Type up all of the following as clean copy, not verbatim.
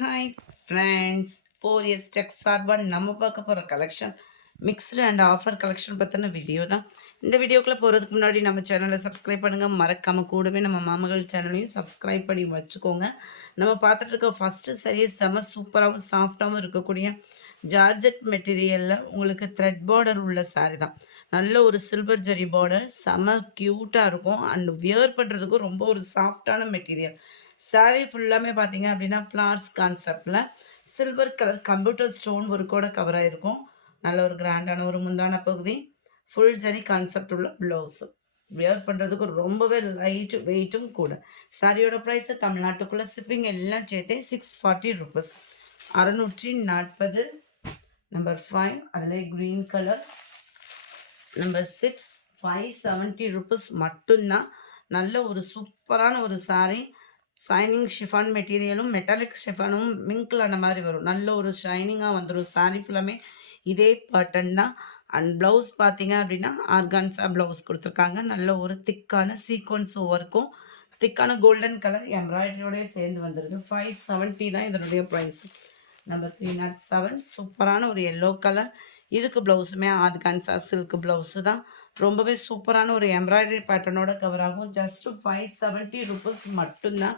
Hi friends, 4 years tech சார்பாக நம்ம பார்க்க போகிற collection mixed and offer collection பற்றின வீடியோ தான். இந்த வீடியோக்குள்ளே போகிறதுக்கு முன்னாடி நம்ம சேனலை சப்ஸ்கிரைப் பண்ணுங்கள். மறக்காமல் கூடவே நம்ம மாமகள் சேனலையும் சப்ஸ்கிரைப் பண்ணி வச்சுக்கோங்க. நம்ம பார்த்துட்டு இருக்க ஃபஸ்ட்டு சரியாக செம சூப்பராகவும் சாஃப்டாகவும் இருக்கக்கூடிய ஜார்ஜெட் மெட்டீரியலில் உங்களுக்கு த்ரெட் பார்டர் உள்ள சாரீ தான். நல்ல ஒரு சில்வர் ஜரி பார்டர், செம க்யூட்டாக இருக்கும் அண்ட் வியர் பண்ணுறதுக்கும் ரொம்ப ஒரு சாஃப்டான மெட்டீரியல். சாரீ ஃபுல்லாமே பார்த்தீங்க அப்படின்னா ஃப்ளார்ஸ் கான்செப்டில் சில்வர் கலர் கம்ப்யூட்டர் ஸ்டோன் ஒர்க்கோட கவர் ஆகிருக்கும். நல்ல ஒரு கிராண்டான ஒரு முந்தான பகுதி, ஃபுல் ஜரி கான்செப்ட் உள்ள ப்ளவுஸு. வியர் பண்ணுறதுக்கு ரொம்பவே லைட் வெயிட்டும் கூட. சாரியோட ப்ரைஸு தமிழ்நாட்டுக்குள்ளே ஷிப்பிங் எல்லாம் சேர்த்தே 640 ருபீஸ். 640. நம்பர் 5 அதில் க்ரீன் கலர். நம்பர் 6 570 ருபீஸ் மட்டும்தான். நல்ல ஒரு சூப்பரான ஒரு சாரீ. ஷைனிங் ஷிஃபான் மெட்டீரியலும் மெட்டாலிக் ஷிஃபானும் மிங்கில் ஆன மாதிரி வரும். நல்ல ஒரு ஷைனிங்காக வந்துடும். சாரீ ஃபுல்லாமே இதே பேட்டர்ன் தான். அண்ட் ப்ளவுஸ் பார்த்தீங்க அப்படின்னா ஆர்கான்ஸா ப்ளவுஸ் கொடுத்துருக்காங்க. நல்ல ஒரு திக்கான சீக்வன்ஸ் ஒர்க்கும் திக்கான கோல்டன் கலர் எம்ப்ராய்டரியோடய சேர்ந்து வந்துருக்கு. 570 தான் இதனுடைய ப்ரைஸ். நம்பர் 307 சூப்பரான ஒரு எல்லோ கலர். இதுக்கு ப்ளவுஸுமே ஆர்கான்ஸா சில்க் ப்ளவுஸு தான். ரொம்பவே சூப்பரான ஒரு எம்ப்ராய்டரி பேட்டர்னோட கவர் ஆகும். ஜஸ்ட்டு 570 ருபீஸ் மட்டும்தான்.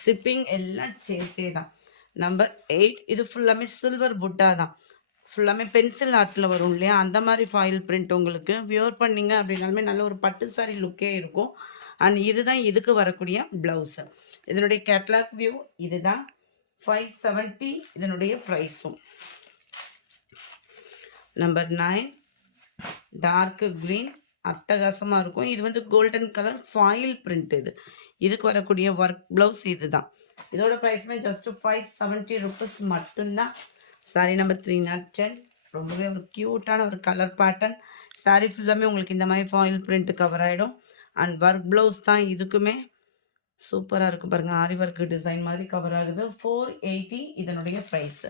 ஷிப்பிங் எல்லாம் சேர்த்தே தான். நம்பர் 8 இது ஃபுல்லாமே சில்வர் புட்டா தான். ஃபுல்லாமே பென்சில் ஆர்ட்டில் வரும் இல்லையா, அந்த மாதிரி ஃபாயில் பிரிண்ட். உங்களுக்கு வியர் பண்ணிங்க அப்படின்னாலுமே நல்ல ஒரு பட்டு சாரி லுக்கே இருக்கும். அண்ட் இதுதான் இதுக்கு வரக்கூடிய ப்ளவுஸு. இதனுடைய கேட்லாக் வியூ இதுதான். 570 இதனுடைய ப்ரைஸும். நம்பர் 9 டார்க் க்ரீன் அட்டகாசமாக இருக்கும். இது வந்து கோல்டன் கலர் ஃபாயில் பிரிண்ட். இதுக்கு வரக்கூடிய ஒர்க் ப்ளவுஸ் இது தான். இதோட ப்ரைஸுமே ஜஸ்ட்டு 570 ருபீஸ் மட்டும்தான். சாரி நம்பர் 310 ரொம்பவே ஒரு க்யூட்டான ஒரு கலர் பேட்டர்ன். சாரி ஃபுல்லாமே உங்களுக்கு இந்த மாதிரி ஃபாயில் பிரிண்ட் கவர் ஆகிடும். அண்ட் ஒர்க் ப்ளவுஸ் தான். இதுக்குமே சூப்பராக இருக்கும் பாருங்கள். ஆரி ஒர்க்கு டிசைன் மாதிரி கவர் ஆகுது. 480 இதனுடைய ப்ரைஸு.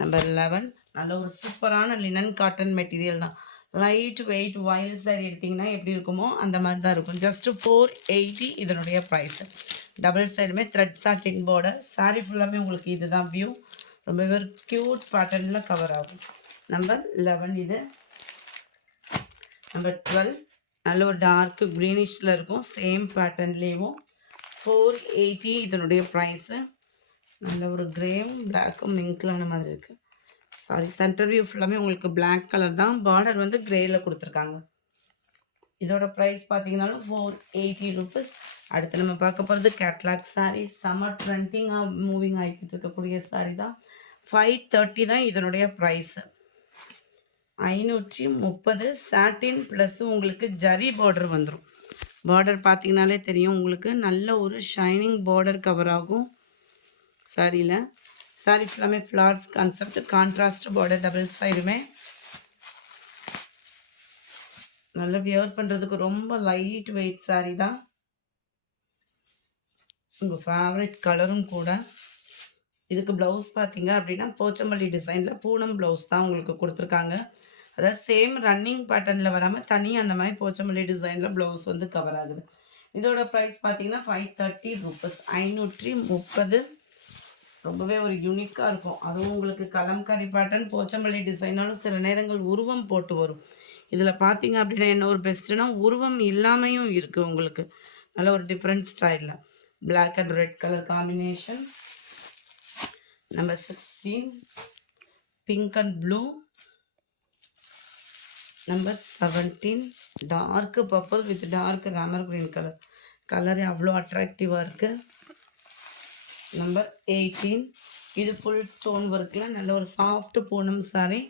நம்பர் 11 நல்ல ஒரு சூப்பரான லினன் காட்டன் மெட்டீரியல் தான். லைட் வெயிட் வயல் சாரி எடுத்திங்கன்னா எப்படி இருக்குமோ அந்த மாதிரி தான் இருக்கும். ஜஸ்ட்டு 480 இதனுடைய ப்ரைஸு. டபுள் சைடுமே த்ரெட் சாட்டின் பார்டர். சாரி ஃபுல்லாமே உங்களுக்கு இதுதான் வியூ. ரொம்பவே ஒரு க்யூட் பேட்டர்னில் கவர் ஆகும். நம்பர் 11 இது. நம்பர் 12 நல்ல ஒரு டார்க் க்ரீனிஷில் இருக்கும். சேம் பேட்டர்ன்லேயும் 480 இதனுடைய ப்ரைஸு. நல்ல ஒரு கிரேவும் பிளாக்கும் மிங்கிளான மாதிரி இருக்குது. சாரி சென்டர் வியூ ஃபுல்லாமே உங்களுக்கு பிளாக் கலர் தான். பார்டர் வந்து கிரேயில் கொடுத்துருக்காங்க. இதோட ப்ரைஸ் பார்த்தீங்கன்னாலும் 480 ருபீஸ். அடுத்து நம்ம பார்க்க போகிறது கேட்லாக் சாரீ. சம்மர் ட்ரெண்டிங்காக மூவிங் ஆகிக்கிட்டு இருக்கக்கூடிய சாரீ தான். 530 தான் இதனுடைய ப்ரைஸு. 530 சாட்டின் ப்ளஸ் உங்களுக்கு ஜரி பார்டர் வந்துடும். பார்டர் பார்த்தீங்கனாலே தெரியும் உங்களுக்கு. நல்ல ஒரு ஷைனிங் பார்டர் கவர் ஆகும் சாரியில். சாரி ஃபுல்லாமே flowers concept, contrast border double சைடுமே. நல்லா வியர் பண்ணுறதுக்கு ரொம்ப லைட் வெயிட் சாரி தான். உங்கள் ஃபேவரட் கலரும் கூட. இதுக்கு ப்ளவுஸ் பார்த்தீங்க அப்படின்னா போச்சம்பள்ளி டிசைனில் பூனம் ப்ளவுஸ் தான் உங்களுக்கு கொடுத்துருக்காங்க. அதாவது சேம் ரன்னிங் பேட்டர்னில் வராமல் தனியாக அந்த மாதிரி போச்சம்பள்ளி டிசைனில் ப்ளவுஸ் வந்து கவர் ஆகுது. இதோட ப்ரைஸ் பார்த்தீங்கன்னா 530 ருபீஸ். 530. ரொம்பவே ஒரு யூனிக்காக இருக்கும். அதுவும் உங்களுக்கு கலம்காரி பேட்டர்ன் போச்சம்பள்ளி டிசைனாலும் சில நேரங்கள் உருவம் போட்டு வரும். இதில் பார்த்தீங்க அப்படின்னா என்ன ஒரு பெஸ்ட்டுனா உருவம் இல்லாமையும் இருக்குது உங்களுக்கு. நல்ல ஒரு டிஃப்ரெண்ட் ஸ்டைலில் black and red colour combination. Number 16 pink and blue. Number 17 dark purple with dark ராமர் கிரீன் கலர். கலரே அவ்வளோ அட்ராக்டிவாக இருக்குது. நம்பர் 18 இது ஃபுல் ஸ்டோன் ஒர்க்கில் நல்ல ஒரு சாஃப்ட் பூனம் சாரி.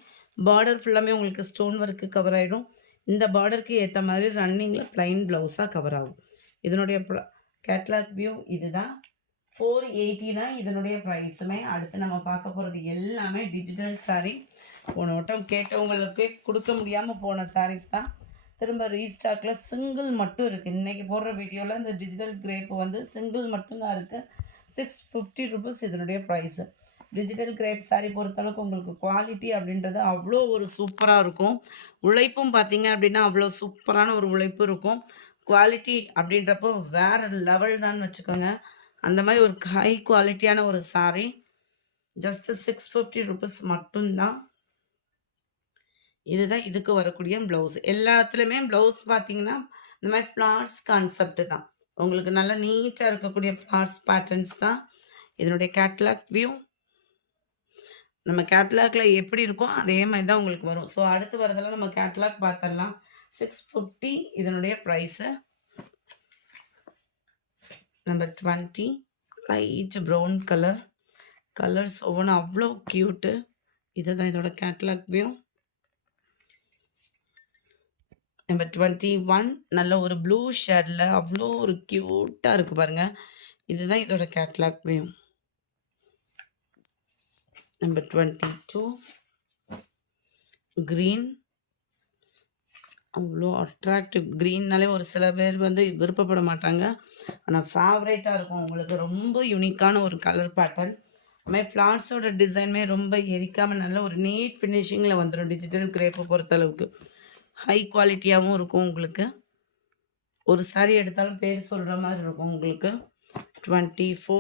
பார்டர் ஃபுல்லாமே உங்களுக்கு ஸ்டோன் ஒர்க்கு கவர் ஆகிடும். இந்த பார்டருக்கு ஏற்ற மாதிரி ரன்னிங்கில் ப்ளைன் ப்ளவுஸாக கவர் ஆகும். இதனுடைய கேட்லாக் வியூ இதுதான். 480 தான் இதனுடைய ப்ரைஸுமே. அடுத்து நம்ம பார்க்க போகிறது எல்லாமே டிஜிட்டல் சாரீ. போன வட்டம் கேட்டவங்களுக்கு கொடுக்க முடியாமல் போன சாரீஸ் தான். திரும்ப ரீஸ்டாக்கில் சிங்கிள் மட்டும் இருக்குது. இன்றைக்கி போடுற வீடியோவில் இந்த டிஜிட்டல் கிரேப் வந்து சிங்கிள் மட்டும்தான் இருக்குது. 650 ருபீஸ் இதனுடைய ப்ரைஸு. டிஜிட்டல் கிரேப் சாரீ பொறுத்தளவுக்கு உங்களுக்கு குவாலிட்டி அப்படின்றது அவ்வளோ ஒரு சூப்பராக இருக்கும். உழைப்பும் பார்த்தீங்க அப்படின்னா அவ்வளோ சூப்பரான ஒரு உழைப்பு இருக்கும். குவாலிட்டி அப்படின்றப்போ வேறு லெவல் தான் வச்சுக்கோங்க. அந்த மாதிரி ஒரு ஹை குவாலிட்டியான ஒரு சாரீ. ஜஸ்ட் 650 ருபீஸ் மட்டும்தான். இதுதான் இதுக்கு வரக்கூடிய ப்ளவுஸ். எல்லாத்துலேயுமே ப்ளவுஸ் பார்த்தீங்கன்னா இந்த மாதிரி ஃப்ளார்ஸ் கான்செப்ட் தான். உங்களுக்கு நல்லா நீட்டாக இருக்கக்கூடிய ஃப்ளார்ஸ் பேட்டர்ன்ஸ் தான் இதனுடைய கேட்லாக் வியூ. நம்ம கேட்லாக்ல எப்படி இருக்கோ அதே மாதிரி தான் உங்களுக்கு வரும். ஸோ அடுத்து வரதெல்லாம் நம்ம கேட்லாக் பார்த்துடலாம். 650 இதனுடைய price. Number 20 light brown colours ஒவ்வொன்றும் அவ்வளோ க்யூட்டு. இதுதான் இதோட கேட்லாக் வியூ. நம்பர் 21 நல்ல ஒரு ப்ளூ ஷேடில் அவ்வளோ ஒரு க்யூட்டாக இருக்குது பாருங்கள். இதுதான் இதோட கேட்லாக் வியூ. Number 22 green. அவ்வளோ அட்ராக்டிவ். க்ரீன்னாலே ஒரு சில பேர் வந்து விருப்பப்பட மாட்டாங்க, ஆனால் ஃபேவரேட்டாக இருக்கும் உங்களுக்கு. ரொம்ப யூனிக்கான ஒரு கலர் பேட்டர்ன். அதுமாதிரி ஃப்ளார்ஸோட டிசைனுமே ரொம்ப எரிக்காமல் நல்ல ஒரு நீட் ஃபினிஷிங்கில் வந்துடும். டிஜிட்டல் கிரேப்பை பொறுத்தளவுக்கு ஹை குவாலிட்டியாகவும் இருக்கும் உங்களுக்கு. ஒரு சாரீ எடுத்தாலும் பேர் சொல்கிற மாதிரி இருக்கும் உங்களுக்கு. 24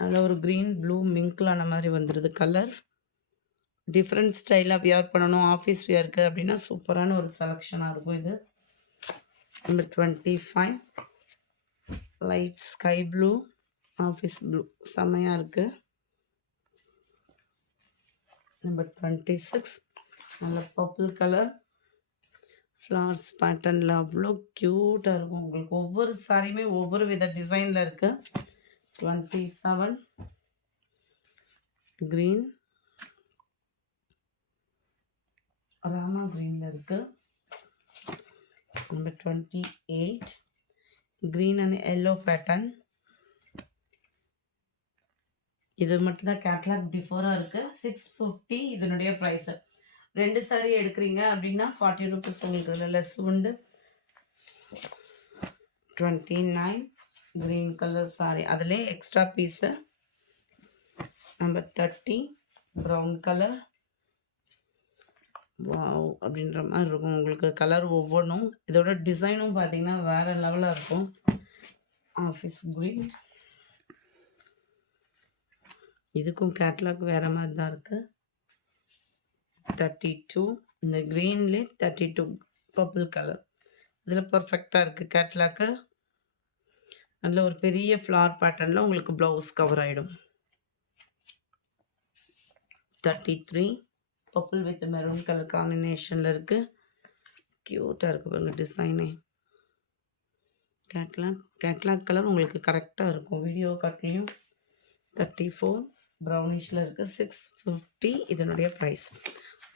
நல்ல ஒரு க்ரீன் ப்ளூ மிங்க்லான மாதிரி வந்துடுது கலர். டிஃப்ரெண்ட் ஸ்டைலாக வியர் பண்ணணும் ஆஃபீஸ் வியருக்கு அப்படின்னா சூப்பரான ஒரு செலெக்ஷனாக இருக்கும் இது. Number 25 light sky blue office blue செம்மையாக இருக்குது. நம்பர் 26 நல்ல பர்பிள் கலர் ஃப்ளார்ஸ் பேட்டர்னில் அவ்வளோ க்யூட்டாக இருக்கும் உங்களுக்கு. ஒவ்வொரு சாரியுமே ஒவ்வொரு வித டிசைனில் இருக்குது. 27 க்ரீன் ராமா க்ரீனில் இருக்குது. Number 28 green and yellow pattern. இது மட்டும்தான் கேட்லாக் பிஃபோராக இருக்குது. 650 இதனுடைய ப்ரைஸு. 2 சாரீ எடுக்கிறீங்க அப்படின்னா 40 ருபீஸ் உங்களுக்கு இதில் லெஸ் உண்டு. 29 க்ரீன் கலர் சாரீ அதிலே extra piece. Number 30 brown colour. Wow அப்படின்ற மாதிரி இருக்கும் உங்களுக்கு கலர் ஒவ்வொன்றும். இதோட டிசைனும் பார்த்தீங்கன்னா வேறு லெவலாக இருக்கும். Office green. இதுக்கும் கேட்லாக் வேறு மாதிரி தான் இருக்குது. 32 இந்த க்ரீன்லேயே 32 பர்பிள் கலர். இதில் பர்ஃபெக்டாக இருக்குது கேட்லாக்கு. நல்ல ஒரு பெரிய ஃப்ளார் பேட்டர்னில் உங்களுக்கு ப்ளவுஸ் கவர் ஆகிடும். 33 பர்பிள் வித் மெரூன் கலர் காம்பினேஷனில் இருக்குது. க்யூட்டாக இருக்குது பாருங்கள் டிசைனே. கேட்லாக் கலர் உங்களுக்கு கரெக்டாக இருக்கும் வீடியோ காட்லேயும். 34 ப்ரௌனிஷில் இருக்குது. 650 இதனுடைய ப்ரைஸ்.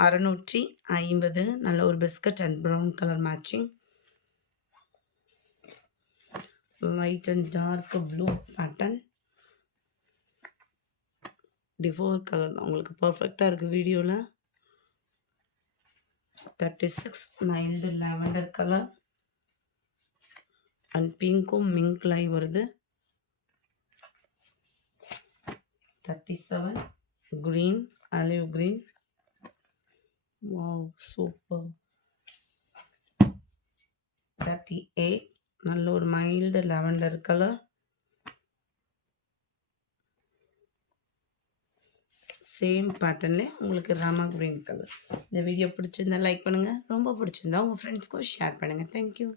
650 நல்ல ஒரு biscuit and brown colour matching. Light and dark blue pattern. டிஃபோர் கலர் தான் உங்களுக்கு பர்ஃபெக்டாக இருக்குது வீடியோவில். 36 மைல்டு லாவெண்டர் கலர் அண்ட் பிங்க்கும் மிங்க் லை வருது. 37 green olive green. Wow super. 38 நல்ல ஒரு மைல்டு லாவெண்டர் கலர். சேம் பேட்டர்ன்லேயே உங்களுக்கு ராமா க்ரீன் கலர். இந்த வீடியோ பிடிச்சிருந்தா லைக் பண்ணுங்கள். ரொம்ப பிடிச்சிருந்தா உங்கள் ஃப்ரெண்ட்ஸ்க்கும் ஷேர் பண்ணுங்கள். தேங்க்யூ.